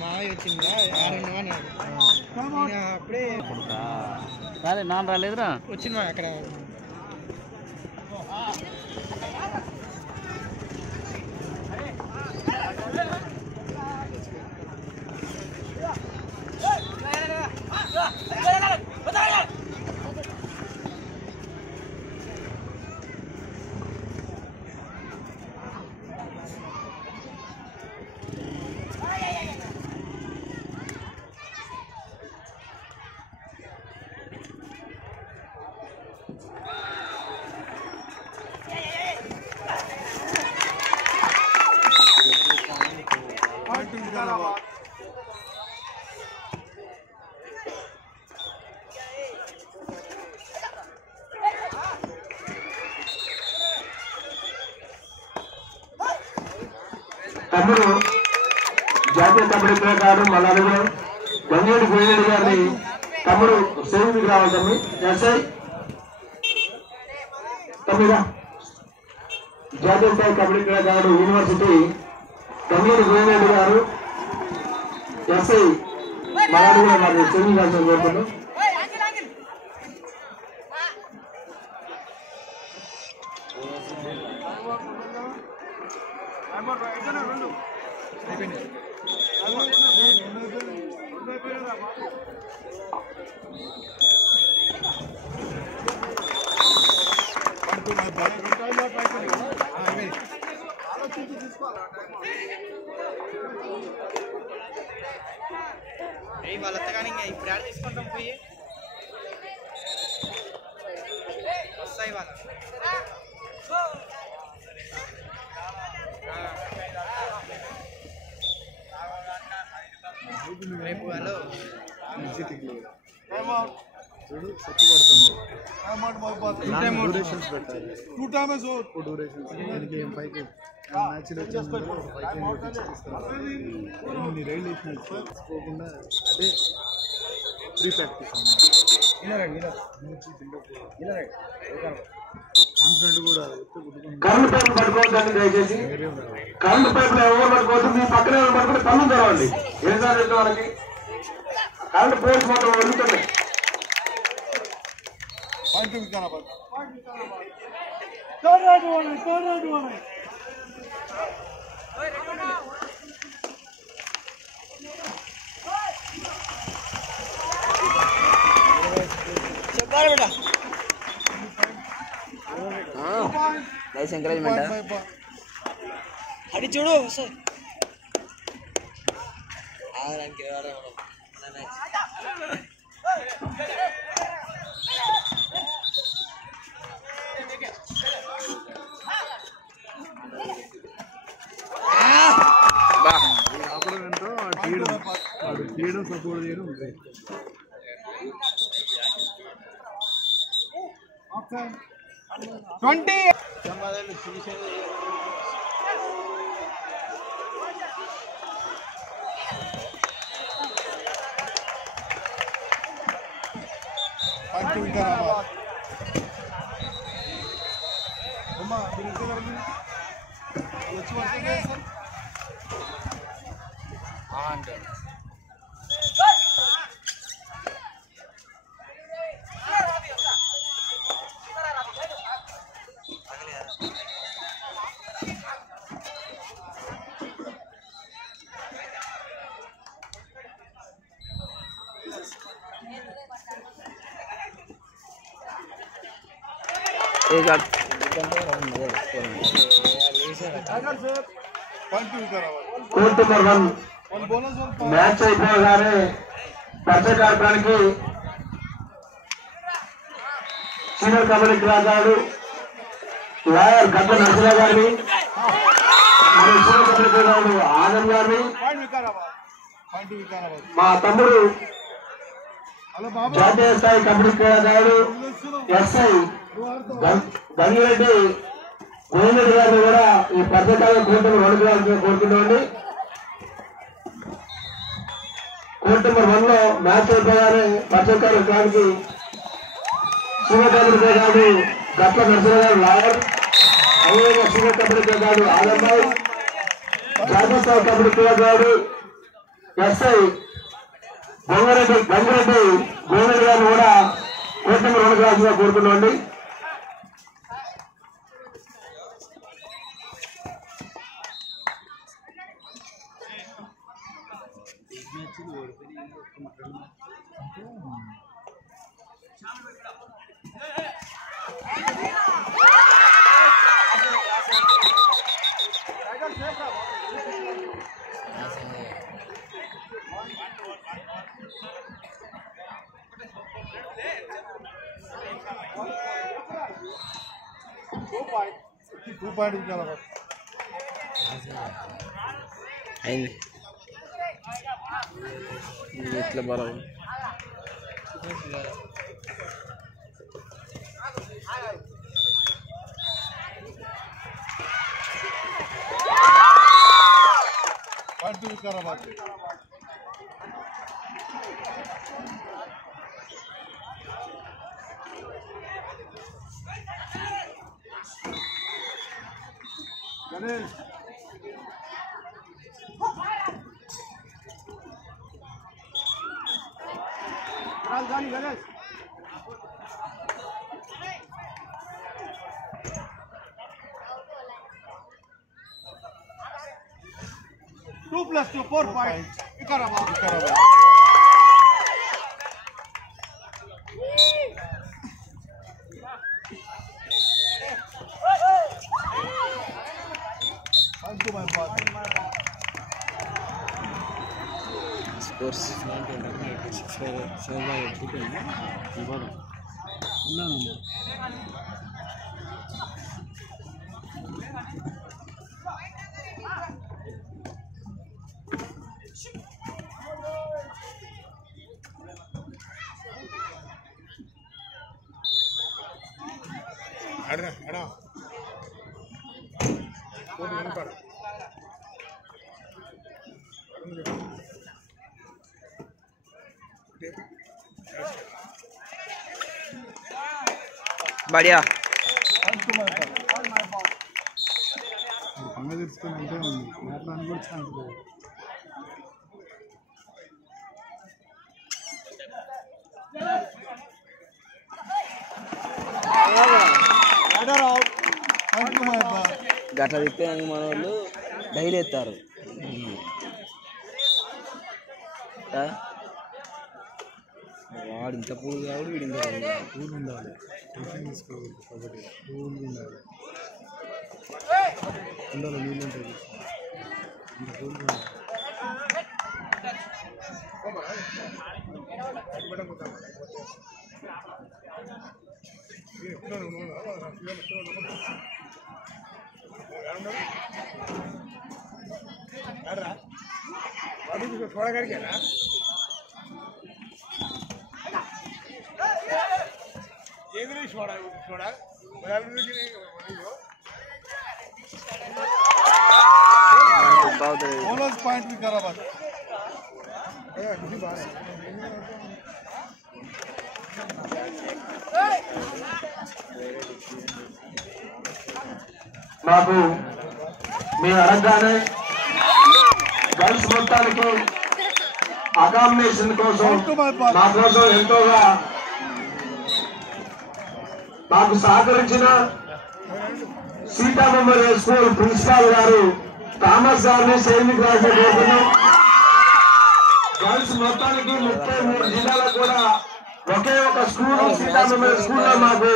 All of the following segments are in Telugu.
మావి వచ్చిందా అప్పుడే రాలే నాన్న రాలేదురా వచ్చింది అక్కడ తమ్ముడు జాతీయ కబడ్డీ క్రీడాకారుడు మల్లారెడ్డి గంగేడి గోయిరెడ్డి గారిని తమ్ముడు సేవికి రావాలి తమ్మి ఎస్ఐ తమ్మిగా జాతీయ స్థాయి కబడ్డీ క్రీడాకారుడు యూనివర్సిటీ గంగేడి గోయిరెడ్డి గారు ఎస్ఐ మల్లారెడ్డి గారు సేవికి రావాల్సిన కోరుతున్నాను. వాళ్ళ కానీ ఇప్పుడు యాడ్ తీసుకుంటాం పోయి వస్తాయి వాళ్ళ రేపు హలో పోకుండా అదే ప్రీ ప్రాక్టీస్ కాన్ఫిడెంట్ కూడా కరెంట్ పైపు పట్టుకోవద్దండి దయచేసి. కరెంట్ పైపులు ఎవరు పట్టుకోవద్దు, మీ పక్కన ఎవరు పట్టుకుంటే పనులు తెరవండి. ఏం సార్ వాళ్ళకి కరెంట్ పోల్స్ మొత్తం వండుతున్నాయి. నైస్ ఎంకరేజ్మెంట్ అడి చూడు సార్ తీయడం సపోర్ట్ చేయడం ఉంటాయి. కోర్టు నెంబర్ 1 మ్యాచ్ అయిపోగానే పరిచయ కార్యక్రమానికి సీనియర్ కబడ్డీ క్రీడాకారుడు లాయర్ గడ్డ నరసింహ గారిని మరియు సీనియర్ కబడ్డీ క్రీడాకారుడు ఆనంద్ గారిని మా తమ్ముడు జాతీయ స్థాయి కబడ్డీ క్రీడాకారుడు ఎస్ఐ గంగిరెడ్డి గోవిందరెడ్డి గారిని కూడా ఈ పథకాల కోర్టు వణుకోవాల్సిన కోరుతున్నామండి. కోర్టు నెంబర్ 1 లో మ్యాచ్ అయిపోగానే పథకాల క్రానికి సీనియర్ కబడ్డీ క్రీడాకారుడు గట్ల నరసింహ గారు లాయర్, అదేవిధంగా సీనియర్ కబడ్డీ క్రీడాకారుడు ఆనంద్, జాతీయ స్థాయి కబడ్డీ క్రీడాకారుడు ఎస్ఐ గంగిరెడ్డి గోవింద్ గారిని కూడా కోర్టు నెంబర్ 2 క్లాసుగా కోరుతున్నామండి. అయింది ఇట్లా బరాబర్ స్కోర్స్ बढ़िया గట్ల తిప్పే మన వాళ్ళు డైలీ ఎత్తారు. వాడు ఇంత పూలు కాదు వీడి ఇంత పూలు ఉండాలి. ఉండాలి నీళ్ళు ఉంటుంది. थोड़ा करके ना ये भी नहीं छोड़ा बोनस पॉइंट भी करा बात किसी बात నాకు మీ అడగగానే గర్ల్స్ మొత్తానికి అకామిడేషన్ కోసం నా కోసం ఎంతోగా నాకు సహకరించిన సీతా మెమోరియల్ స్కూల్ ప్రిన్సిపాల్ గారు థామస్ గారిని సైనిక్ రాజు కోరుతున్నాం. గర్ల్స్ మొత్తానికి 33 జిల్లాలకు కూడా ఒకే ఒక స్కూల్ సీతా మెమోరియల్ స్కూల్ లో మాకు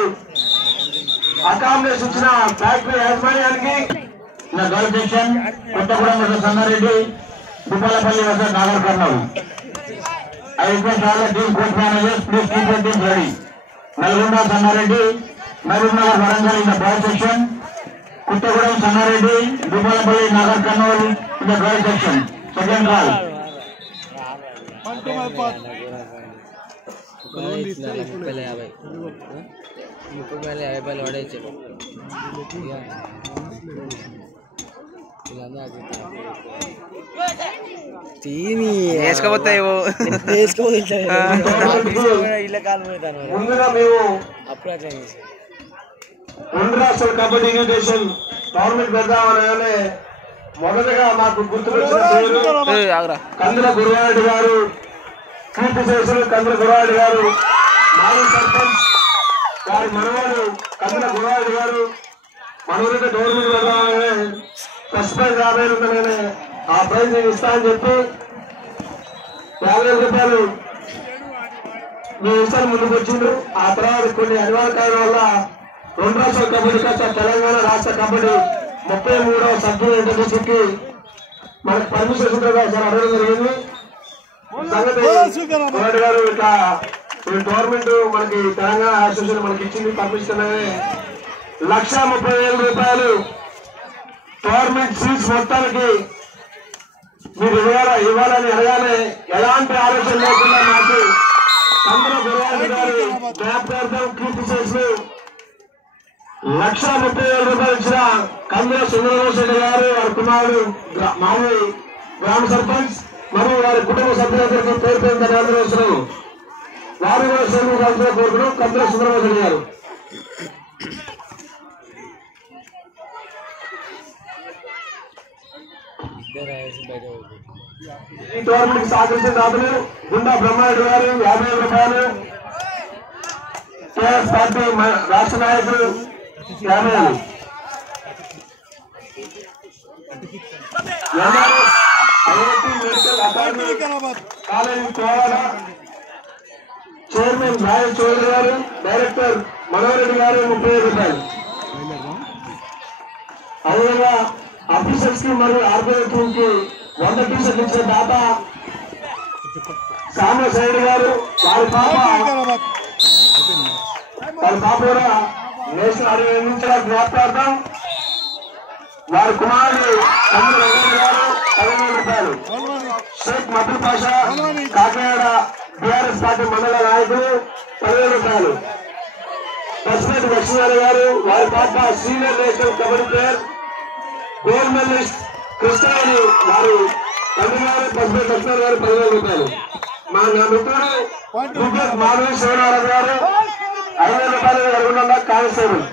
అకామిడేషన్ ఇచ్చిన ఫ్యాక్టరీ యాజమాన్యానికి నా girl section Kothagudem versus Sangareddy, Bhupalpally versus Nagar Kurnool. I request all the team coach managers, please keep your teams ready. Nalgonda, Sangareddy, Mahbubnagar, Warangal in the boys section, Kottagudem, Sangareddy, Bhupalapalli, Nagar Karnool in the girls section. Second call. రెండు రాష్ట్రాల కబడ్డీ ఇన్విటేషన్ టోర్నమెంట్ పెడదామని మొదటగా మాకు గుర్తుకొచ్చిన పేరు కందుల గురువారెడ్డి గారు, కీర్తి శేషులు కందుల గురువారెడ్డి గారు, మాజీ సర్పంచ్ వారి మనవాడు కందుల గురువారెడ్డి గారు. మనవరికి గవర్నమెంట్ వెళ్ళాలని ఫస్ట్ ప్రైజ్ 50 ఉందని ఆ ప్రైజ్ నేను ఇస్తానని చెప్పి 50,000 రూపాయలు మీ ఇష్టాలు ముందుకు వచ్చిండ్రు. ఆ తర్వాత కొన్ని అనివార్య కారణాల వల్ల 2 రాష్ట్రాల కబడ్డీ కట్ట తెలంగాణ రాష్ట్ర కబడ్డీ 33వ సభ్యుల ఇంటర్వ్యూకి మనకు పర్మిషన్ ఉంటుందా సార్ అడగడం జరిగింది. సంగతి గారు ఇట్లా గవర్నమెంట్ మనకి తెలంగాణ అసోసియేషన్ మనకి ఇచ్చింది పర్మిషన్ అనేది 1,30,000 రూపాయలు గవర్నమెంట్ సీట్స్ మొత్తానికి మీరు ఇవ్వాలని అడగానే ఎలాంటి ఆలోచన లేకుండా మాకు కందుల గురువారెడ్డి గారు జ్ఞాపకార్థం కీర్తి చేసి 1,30,000 రూపాయలు ఇచ్చిన కందుల సుందరమోహన్ గారు, వారి కుమారుడు మాజీ గ్రామ సర్పంచ్ మరియు వారి కుటుంబ సభ్యులందరికీ పేరు పేరు ధన్యవాదాలు. వారు కూడా శ్రేణులు కోరుకున్నాం. కందుల సుందరమోహన్ గారు ఈ టోర్నమెంట్ సహకరించిన దాతలు గుండా బ్రహ్మారెడ్డి గారు 50,000 రూపాయలు, టీఆర్ఎస్ పార్టీ రాష్ట్ర నాయకులు 50,000, మెడికల్ అకాడమీ కాలేజీ కోవాల చైర్మన్ రాయల్ చౌదరి గారు, డైరెక్టర్ మనోహరెడ్డి గారు 30,000 రూపాయలు. అదేవిధంగా ఆఫీసర్స్ కి మరియు ఆర్గనైజేషన్ కి 100 టీషర్ట్లు ఇచ్చిన దాత సామశైడి గారు, వారి పాప కూడా నేషనల్ అభినందించడం జ్ఞాపకార్థం. వారి కుమారుడు కందుల వెంకయ్య గారు 15,000 రూపాయలు. షేక్ మధుర్ పాషా కాకినాడ టీఆర్ఎస్ పార్టీ మండల నాయకులు 10,000 రూపాయలు. ప్రెసిడెంట్ లక్ష్మీనారాయణ గారు, వారి పాప senior national kabaddi player gold medallist Krishnarao వారు తండ్రి గారు, ప్రెసిడెంట్ లక్ష్మణ్ గారు 10,000 రూపాయలు. నా మిత్రుడు మాధవి శివనారాయణ గారు 5,000 రూపాయలు ఎరుగుండ కానిస్టేబుల్.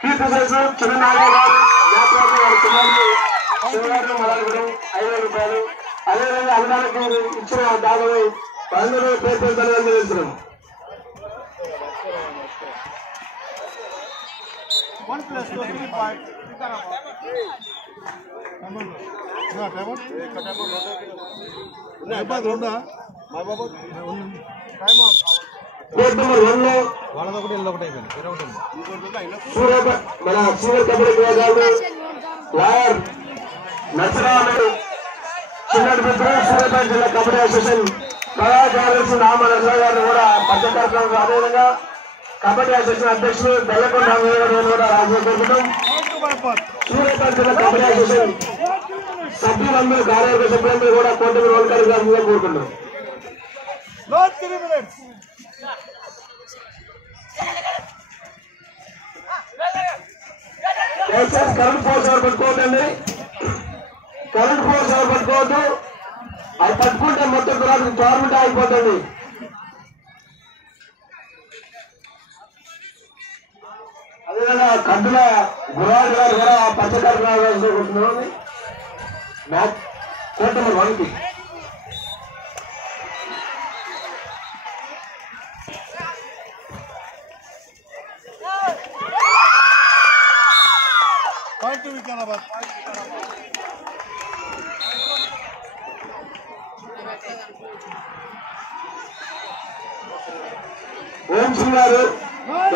కీర్తి చేసు చిన్ననారాయణ గారు వారి కుమారుడు శివగారు మలాగూడెం 5,000 రూపాయలు. అదేవిధంగా అభిమానికి ఇచ్చిన దాదాపు 10,000 పేరు పేరు ధన్యవాదాలు చేస్తున్నాం. కోర్ట్ నెంబర్ 1 లో మన సీనియర్ కబడ్డీ క్రీడాకారులు లాయర్ నచ్చరామరెడ్డి చిన్నటి మిత్రులు సూర్యాపేట జిల్లా కబడ్డీ అసోసియేషన్ ప్రధాన కార్యదర్శి నామ నచ్చరావు గారిని కూడా పరిచయ కార్యక్రమం. అదేవిధంగా కబడ్డీ అసోసియేషన్ అధ్యక్షులు బెల్లకొండ రామయ్య కూడా రాజకీయ కోరుకుంటాం. సూర్యాపేట జిల్లా కబడ్డీ అసోసియేషన్ సభ్యులందరూ కార్యవర్గ సభ్యులందరూ కూడా కోర్టు రోడ్డు కోరుకుంటాం. కరెంట్ ఫోర్స్ ఎవరు పట్టుకోవద్దండి, కరెంట్ ఫోర్స్ ఎవరు పట్టుకోవద్దు. అది పట్టుకుంటే మొత్తం గవర్నమెంట్ ఆగిపోతుంది. అదేవిధంగా కందుల గురువారెడ్డి గారు కూడా పచ్చకర్ణాలు కోరుకుంటున్నాం. కోర్టు నెంబర్ 1 కి ఓం సింగ్ గారు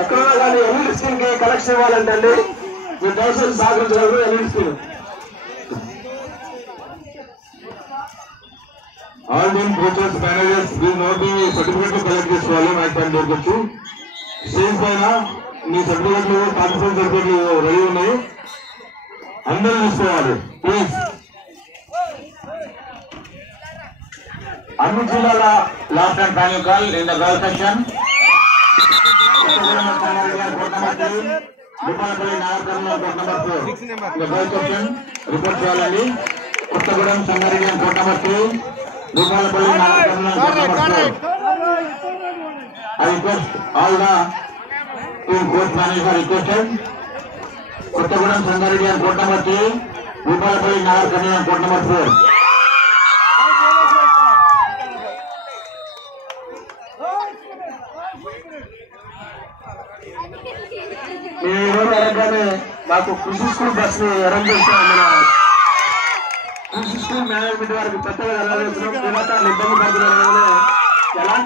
ఎక్కడన్నా కానీ ఎల్ఈడి స్క్రీన్ కి కలెక్షన్ ఇవ్వాలంటే అండి మీరు దయచేసి సహకరించగలరు. LED screen all team coaches managers వీళ్ళు నోటి సర్టిఫికెట్లు కలెక్ట్ చేసుకోవాలి. Match point దొరకచ్చు. స్టేజ్ పైన మీ సర్టిఫికెట్లు పార్టిసిపేట్ సర్టిఫికెట్లు రెడీ ఉన్నాయి, అందరూ తీసుకోవాలి ప్లీజ్. అన్ని జిల్లాల last and final call in the girl section. Bhupalpally Nagarkurnool court number 4 girl section report చేయాలండి. Kothagudem Sangareddy court number 2, Bhupalpally Nagarkurnool court number 4. I request all the team court managers requested. Kothagudem Sangareddy court number 3, Bhupalpally నగర్ కన్యా కోర్ట్ నెంబర్ 4. మేము ఈరోజు అడగగానే మాకు కృషి స్కూల్ బస్సు అరేంజ్ చేస్తాం. మన కృషి స్కూల్ మేనేజ్మెంట్ వారికి పెద్దగా ఇబ్బంది పడుతున్నారు.